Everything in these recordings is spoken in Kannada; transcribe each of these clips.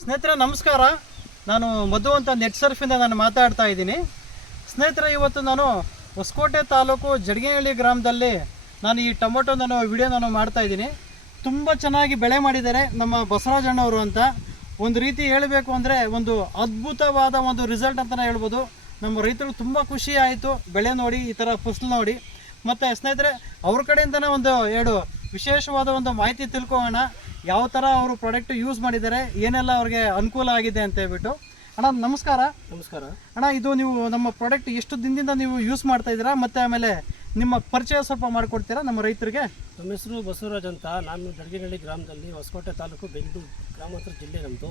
ಸ್ನೇಹಿತರೆ, ನಮಸ್ಕಾರ. ನಾನು ಮಧು ಅಂತ ನೆಟ್ ಸರ್ಫಿಂದ ನಾನು ಮಾತಾಡ್ತಾ ಇದ್ದೀನಿ. ಸ್ನೇಹಿತರೆ, ಇವತ್ತು ನಾನು ಹೊಸಕೋಟೆ ತಾಲೂಕು ಜಡಗೇನಹಳ್ಳಿ ಗ್ರಾಮದಲ್ಲಿ ನಾನು ಈ ಟೊಮೊಟೊ ನಾನು ವಿಡಿಯೋ ನಾನು ಮಾಡ್ತಾ ಇದ್ದೀನಿ. ತುಂಬ ಚೆನ್ನಾಗಿ ಬೆಳೆ ಮಾಡಿದ್ದಾರೆ ನಮ್ಮ ಬಸವರಾಜಣ್ಣವರು ಅಂತ. ಒಂದು ರೀತಿ ಹೇಳಬೇಕು ಅಂದರೆ ಒಂದು ಅದ್ಭುತವಾದ ಒಂದು ರಿಸಲ್ಟ್ ಅಂತಲೇ ಹೇಳ್ಬೋದು. ನಮ್ಮ ರೈತರು ತುಂಬ ಖುಷಿ ಆಯಿತು. ಬೆಳೆ ನೋಡಿ, ಈ ಥರ ಫಸಲು ನೋಡಿ. ಮತ್ತು ಸ್ನೇಹಿತರೆ, ಅವ್ರ ಕಡೆಯಿಂದನೇ ಒಂದು ಎರಡು ವಿಶೇಷವಾದ ಒಂದು ಮಾಹಿತಿ ತಿಳ್ಕೊಳ್ಳೋಣ. ಯಾವ ಥರ ಅವರು ಪ್ರಾಡಕ್ಟ್ ಯೂಸ್ ಮಾಡಿದ್ದಾರೆ ಏನೆಲ್ಲ ಅವ್ರಿಗೆ ಅನುಕೂಲ ಆಗಿದೆ ಅಂತ ಹೇಳ್ಬಿಟ್ಟು. ಅಣ್ಣ ನಮಸ್ಕಾರ. ನಮಸ್ಕಾರ. ಅಣ್ಣ ಇದು ನೀವು ನಮ್ಮ ಪ್ರಾಡಕ್ಟ್ ಎಷ್ಟು ದಿನದಿಂದ ನೀವು ಯೂಸ್ ಮಾಡ್ತಾ ಇದ್ದೀರಾ? ಮತ್ತು ಆಮೇಲೆ ನಿಮ್ಮ ಪರಿಚಯ ಸ್ವಲ್ಪ ಮಾಡಿಕೊಡ್ತೀರಾ ನಮ್ಮ ರೈತರಿಗೆ? ನಮ್ಮ ಹೆಸರು ಬಸವರಾಜ್ ಅಂತ. ನಾನು ದಡಗಿನಹಳ್ಳಿ ಗ್ರಾಮದಲ್ಲಿ ಹೊಸಕೋಟೆ ತಾಲೂಕು ಬೆಂಗಳೂರು ಗ್ರಾಮಾಂತರ ಜಿಲ್ಲೆ ನಮ್ಮದು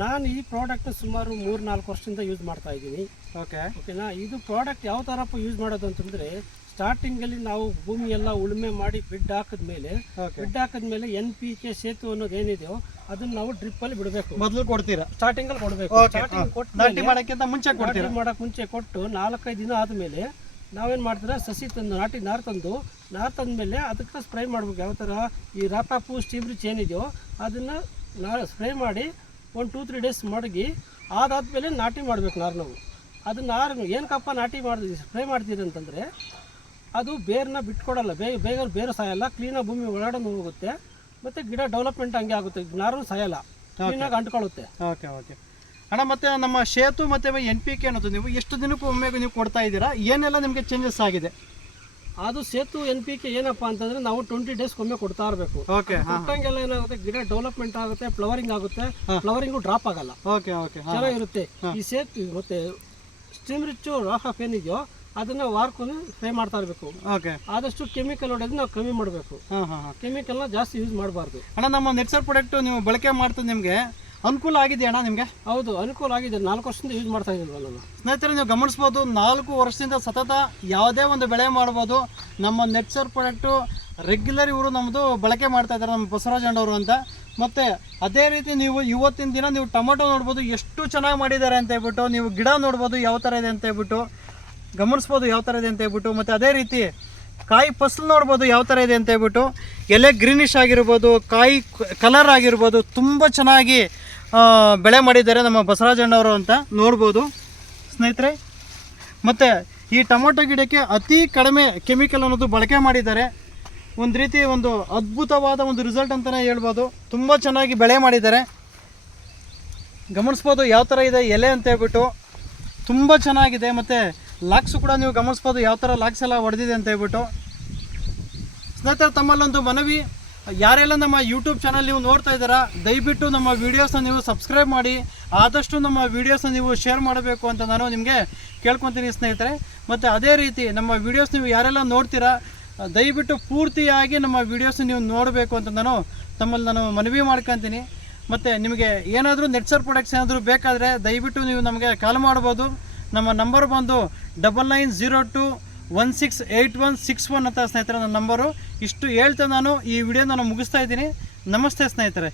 ನಾನು ಈ ಪ್ರಾಡಕ್ಟ್ ಸುಮಾರು ಮೂರು ನಾಲ್ಕು ವರ್ಷದಿಂದ ಯೂಸ್ ಮಾಡ್ತಾ ಇದ್ದೀನಿ. ಓಕೆ ಓಕೆನಾ ಇದು ಪ್ರಾಡಕ್ಟ್ ಯಾವ ಥರಪ್ಪ ಯೂಸ್ ಮಾಡೋದು ಅಂತಂದರೆ ಸ್ಟಾರ್ಟಿಂಗಲ್ಲಿ ನಾವು ಭೂಮಿ ಎಲ್ಲ ಉಳುಮೆ ಮಾಡಿ ಬಿಡ್ ಹಾಕಿದ ಮೇಲೆ ಬಿಡ್ ಹಾಕಿದ ಮೇಲೆ ಎನ್ ಪಿ ಕೆ ಸೇತು ಅನ್ನೋದು ಏನಿದೆಯೋ ಅದನ್ನ ನಾವು ಡ್ರಿಪ್ ಅಲ್ಲಿ ಬಿಡಬೇಕು. ಮೊದಲು ಕೊಡ್ತೀರಾ? ಸ್ಟಾರ್ಟಿಂಗಲ್ಲಿ ಕೊಡಬೇಕು. ಓಕೆ ಸ್ಟಾರ್ಟಿಂಗ್ ಕೊಟ್ಟು ನಾಟಿ ಮಾಡೋಕ್ಕಿಂತ ಮುಂಚೆ ಕೊಡ್ತೀರಾ? ನಾಟಿ ಮಾಡಕ್ಕೆ ಮುಂಚೆ ಕೊಟ್ಟು ನಾಲ್ಕೈದು ದಿನ ಆದಮೇಲೆ ನಾವೇನು ಮಾಡ್ತೀರಾ ಸಸಿ ತಂದು ನಾಟಿ ನಾರು ತಂದು ನಾರು ತಂದಮೇಲೆ ಅದಕ್ಕೆ ಸ್ಪ್ರೇ ಮಾಡ್ಬೇಕು. ಯಾವ ಥರ ಈ ರಾಪಾಪು ಸ್ಟೀಮ್ ರಿಚ್ ಏನಿದೆಯೋ ಅದನ್ನು ನಾ ಸ್ಪ್ರೇ ಮಾಡಿ ಒಂದು ಟೂ ತ್ರೀ ಡೇಸ್ ಮಡಗಿ ಅದಾದಮೇಲೆ ನಾಟಿ ಮಾಡಬೇಕು ನಾರು ನಾವು. ಅದು ನಾರು ಏನಕ್ಕಪ್ಪ ನಾಟಿ ಮಾಡಿದ್ವಿ ಸ್ಪ್ರೇ ಮಾಡ್ತೀರಿ ಅಂತಂದರೆ ಅದು ಬೇರನ್ನ ಬಿಟ್ಕೊಡಲ್ಲ ಬೇಗ ಬೇಗ ಬೇರು ಸಾಯಲ್ಲ ಕ್ಲೀನಾಗಿ ಭೂಮಿ ಒಳಗಡೆ ಹೋಗುತ್ತೆ ಮತ್ತು ಗಿಡ ಡೆವಲಪ್ಮೆಂಟ್ ಹಂಗೆ ಆಗುತ್ತೆ ನಾರು ಸಾಯಲ್ಲ ಕ್ಲೀನಾಗಿ ಅಂಟ್ಕೊಳ್ಳುತ್ತೆ ಓಕೆ ಓಕೆ ಅಣ್ಣ ಮತ್ತೆ ನಮ್ಮ ಸೇತು ಮತ್ತೆ ಎನ್ ಪಿ ಕೆ ಅನ್ನೋದು ನೀವು ಎಷ್ಟು ದಿನಕ್ಕೂ ಒಮ್ಮೆ ನೀವು ಕೊಡ್ತಾ ಇದ್ದೀರಾ? ಏನೆಲ್ಲ ನಿಮಗೆ ಚೇಂಜಸ್ ಆಗಿದೆ? ಅದು ಸೇತು ಎನ್ ಪಿ ಕೆ ಏನಪ್ಪಾ ಅಂತಂದ್ರೆ ನಾವು ಟ್ವೆಂಟಿ ಡೇಸ್ ಒಮ್ಮೆ ಕೊಡ್ತಾ ಇರಬೇಕು. ಕೊಟ್ಟಂಗೆಲ್ಲ ಏನಾಗುತ್ತೆ ಗಿಡ ಡೆವಲಪ್ಮೆಂಟ್ ಆಗುತ್ತೆ ಫ್ಲವರಿಂಗ್ ಆಗುತ್ತೆ ಫ್ಲವರಿಂಗು ಡ್ರಾಪ್ ಆಗಲ್ಲ. ಓಕೆ ಓಕೆ ಹಾಂ ಚೆನ್ನಾಗಿರುತ್ತೆ. ಈ ಸೇತು ಮತ್ತೆ ಸ್ಟೀಮ್ ರಿಚ್ ರಾಫ್ ಆಫ್ ಏನಿದೆಯೋ ಅದನ್ನ ವಾರಕ್ಕೊಂದು ಸ್ಪ್ರೇ ಮಾಡ್ತಾ ಇರಬೇಕು. ಓಕೆ ಆದಷ್ಟು ಕೆಮಿಕಲ್ ಹೊಡೆದು ನಾವು ಕಮ್ಮಿ ಮಾಡಬೇಕು. ಕೆಮಿಕಲ್ ಕೆಮಿಕಲ್ನ ಜಾಸ್ತಿ ಯೂಸ್ ಮಾಡಬಾರ್ದು. ಅಣ್ಣ ನಮ್ಮ ನೆಟ್ಸರ್ ಪ್ರಾಡಕ್ಟ್ ನೀವು ಬಳಕೆ ಮಾಡ್ತದೆ ನಿಮಗೆ ಅನುಕೂಲ ಆಗಿದೆ ಅಣ್ಣ ನಿಮಗೆ? ಹೌದು ಅನುಕೂಲ ಆಗಿದೆ. ನಾಲ್ಕು ವರ್ಷದಿಂದ ಯೂಸ್ ಮಾಡ್ತಾ ಇದ್ದೀವಿ ನಾನು ಸ್ನೇಹಿತರೆ ನೀವು ಗಮನಿಸ್ಬೋದು ನಾಲ್ಕು ವರ್ಷದಿಂದ ಸತತ ಯಾವುದೇ ಒಂದು ಬೆಳೆ ಮಾಡ್ಬೋದು. ನಮ್ಮ ನೆಟ್ಸರ್ ಪ್ರಾಡಕ್ಟು ರೆಗ್ಯುಲರ್ ಇವರು ನಮ್ಮದು ಬಳಕೆ ಮಾಡ್ತಾ ಇದ್ದಾರೆ ನಮ್ಮ ಬಸವರಾಜ್ ಅಣ್ಣವರು ಅಂತ. ಮತ್ತು ಅದೇ ರೀತಿ ನೀವು ಇವತ್ತಿನ ದಿನ ನೀವು ಟೊಮೊಟೊ ನೋಡ್ಬೋದು ಎಷ್ಟು ಚೆನ್ನಾಗಿ ಮಾಡಿದ್ದಾರೆ ಅಂತ ಹೇಳ್ಬಿಟ್ಟು ನೀವು ಗಿಡ ನೋಡ್ಬೋದು ಯಾವ ಥರ ಇದೆ ಅಂತ ಹೇಳ್ಬಿಟ್ಟು ಗಮನಿಸ್ಬೋದು ಯಾವ ಥರ ಇದೆ ಅಂತ ಹೇಳ್ಬಿಟ್ಟು ಮತ್ತು ಅದೇ ರೀತಿ ಕಾಯಿ ಫಸಲು ನೋಡ್ಬೋದು ಯಾವ ಥರ ಇದೆ ಅಂತ ಹೇಳ್ಬಿಟ್ಟು ಎಲೆ ಗ್ರೀನಿಶ್ ಆಗಿರ್ಬೋದು ಕಾಯಿ ಕಲರ್ ಆಗಿರ್ಬೋದು ತುಂಬ ಚೆನ್ನಾಗಿ ಬೆಳೆ ಮಾಡಿದ್ದಾರೆ ನಮ್ಮ ಬಸವರಾಜಣ್ಣವರು ಅಂತ ನೋಡ್ಬೋದು. ಸ್ನೇಹಿತರೆ, ಮತ್ತು ಈ ಟೊಮೊಟೊ ಗಿಡಕ್ಕೆ ಅತಿ ಕಡಿಮೆ ಕೆಮಿಕಲ್ ಅನ್ನೋದು ಬಳಕೆ ಮಾಡಿದ್ದಾರೆ. ಒಂದು ರೀತಿ ಒಂದು ಅದ್ಭುತವಾದ ಒಂದು ರಿಸಲ್ಟ್ ಅಂತಲೇ ಹೇಳ್ಬೋದು. ತುಂಬ ಚೆನ್ನಾಗಿ ಬೆಳೆ ಮಾಡಿದ್ದಾರೆ. ಗಮನಿಸ್ಬೋದು ಯಾವ ಥರ ಇದೆ ಎಲೆ ಅಂತ ಹೇಳ್ಬಿಟ್ಟು. ತುಂಬ ಚೆನ್ನಾಗಿದೆ. ಮತ್ತು ಲಾಕ್ಸು ಕೂಡ ನೀವು ಗಮನಿಸ್ಬೋದು ಯಾವ ಥರ ಲಾಕ್ಸ್ ಎಲ್ಲ ಹೊಡೆದಿದೆ ಅಂತ ಹೇಳ್ಬಿಟ್ಟು. ಸ್ನೇಹಿತರೆ, ತಮ್ಮಲ್ಲೊಂದು ಮನವಿ. ಯಾರೆಲ್ಲ ನಮ್ಮ ಯೂಟ್ಯೂಬ್ ಚಾನಲ್ ನೀವು ನೋಡ್ತಾ ಇದ್ದೀರಾ, ದಯವಿಟ್ಟು ನಮ್ಮ ವೀಡಿಯೋಸ್ನ ನೀವು ಸಬ್ಸ್ಕ್ರೈಬ್ ಮಾಡಿ, ಆದಷ್ಟು ನಮ್ಮ ವೀಡಿಯೋಸ್ನ ನೀವು ಶೇರ್ ಮಾಡಬೇಕು ಅಂತ ನಾನು ನಿಮಗೆ ಕೇಳ್ಕೊತೀನಿ ಸ್ನೇಹಿತರೆ. ಮತ್ತು ಅದೇ ರೀತಿ ನಮ್ಮ ವೀಡಿಯೋಸ್ ನೀವು ಯಾರೆಲ್ಲ ನೋಡ್ತೀರಾ, ದಯವಿಟ್ಟು ಪೂರ್ತಿಯಾಗಿ ನಮ್ಮ ವೀಡಿಯೋಸ್ ನೀವು ನೋಡಬೇಕು ಅಂತ ನಾನು ತಮ್ಮಲ್ಲಿ ನಾನು ಮನವಿ ಮಾಡ್ಕೊತೀನಿ. ಮತ್ತು ನಿಮಗೆ ಏನಾದರೂ ನೆಟ್ಸರ್ ಪ್ರಾಡಕ್ಟ್ಸ್ ಏನಾದರೂ ಬೇಕಾದರೆ ದಯವಿಟ್ಟು ನೀವು ನಮಗೆ ಕಾಲ್ ಮಾಡ್ಬೋದು. ನಮ್ಮ ನಂಬರ್ ಬಂದು double nine zero two one six eight one six one ಅಂತ ಸ್ನೇಹಿತರೆ ನನ್ನ ನಂಬರು. ಇಷ್ಟು ಹೇಳ್ತಾ ನಾನು ಈ ವಿಡಿಯೋ ನಾನು ಮುಗಿಸ್ತಾ ಇದ್ದೀನಿ. ನಮಸ್ತೆ ಸ್ನೇಹಿತರೆ.